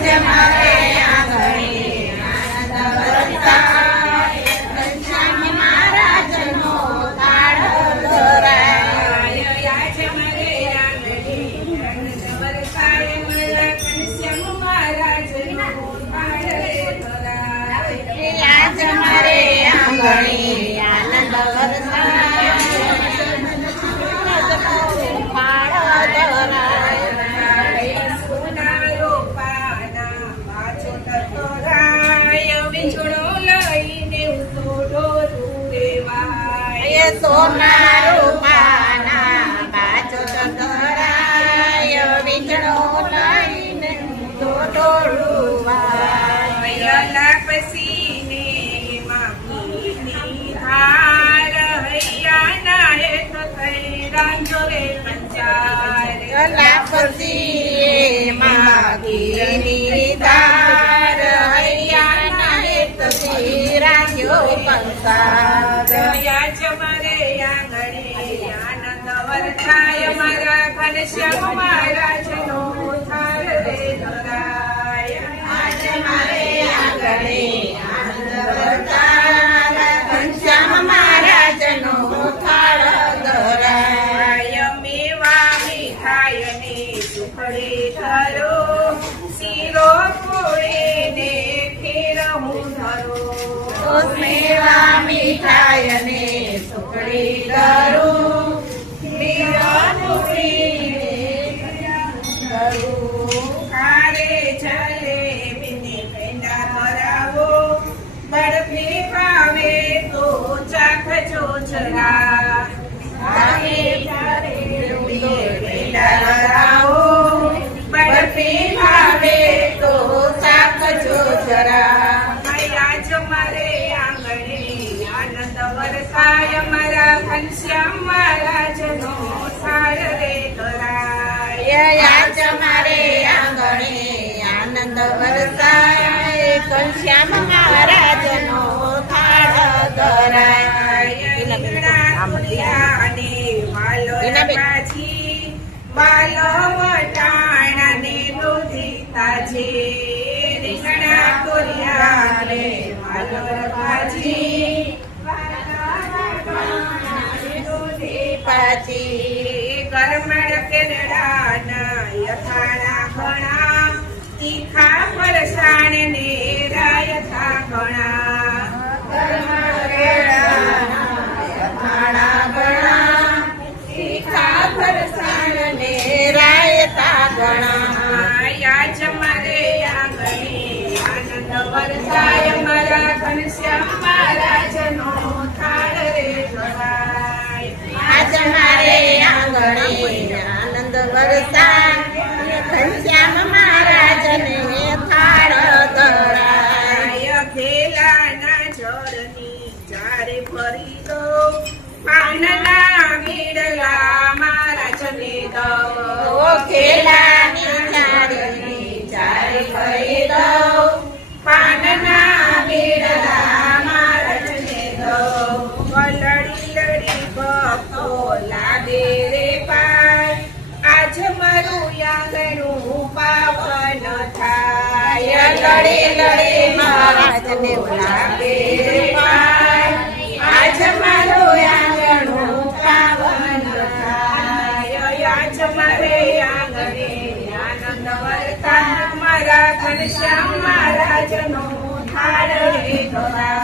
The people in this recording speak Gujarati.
આજ મારે આંગણે આનંદ વરસાય, ઘનશ્યામ મહારાજનો થાળ ધરાય. આજ મારે આંગણે આનંદ વરસાય, મારા ઘનશ્યામ મહારાજનો થાળ ધરાય. આજ મારે આંગણે આનંદ વરસાય, સોના રૂપાના પાછો ધરાય, વીજળો લઈને તો ડોળુવાય. પસીને માગીની હાર હૈયા એક થઈ રાંજો રે પંચાર. લાપસી માગીની ધાર હૈયા એક થઈ રાંજો પંચાર. આજ મારે આંગણે આનંદ વરસાય, મારા ઘનશ્યામ મહારાજનો થાળ ધરાય. આજ મારે આંગણે આનંદ વરસાય, ઘનશ્યામ મહારાજનો થાળ ધરાય. મેવા મીઠાઈ ને સુખડી ધરો, શીરો પૂરી ને ખીર હું ધરો. મેવા મીઠાઈ અને સુખડી ધરું, ખારે જલેબીને પેંડા ધરાવો, બરફી ભાવે તો ચાખજો જરા. પેંડા ધરાવો, બરફી ભાવે તો ચાખજો જરા. આજ મારે આંગણે આનંદ વરસાય, મારા ઘનશ્યામ મહારાજનો થાળ ધરાય. આજ મારે આંગણે આનંદ વરસાય, ઘનશ્યામ મહારાજનો થાળ ધરાય. બાલો વટાણા ને દૂધી તાજી, રીંગણા કોરિયા ને વાલોર ભાજી. પછી ગરમડ કેરડાના યથાણા ઘણા, તીખા ફરસાણ ને રાયથા ઘણા. ગરમડ કેળાના યથાણા ઘણા, તીખા ફરસાણ ને રાયતા ઘણા. આજ મારે આંગણે આનંદ વરસાય, મારા ઘનશ્યામ મહારાજનો થાળ ધરાય. આજ મારે આંગણે આનંદ વરસાય, ઘનશ્યામ મહારાજને થાળ ધરાય. ખેલાના જળની ચારે ભરી દો, પાનના મીડલા મહારાજને દો. ખેલાની ચારની ચાર ભરી દઉં, પાનના મીડલા મહારાજને દો. લડી લડી ભક્તો લાગે રે પાર, આજ મારું આંગણું પાવન થાય. લડે લડે મહારાજને લાગે રે પાર, આજ મારું આંગણું પાવન થાય. આજ મારે આંગણે આનંદ વરસાય, મારા ઘનશ્યામ મહારાજનો થાળ ધરાય.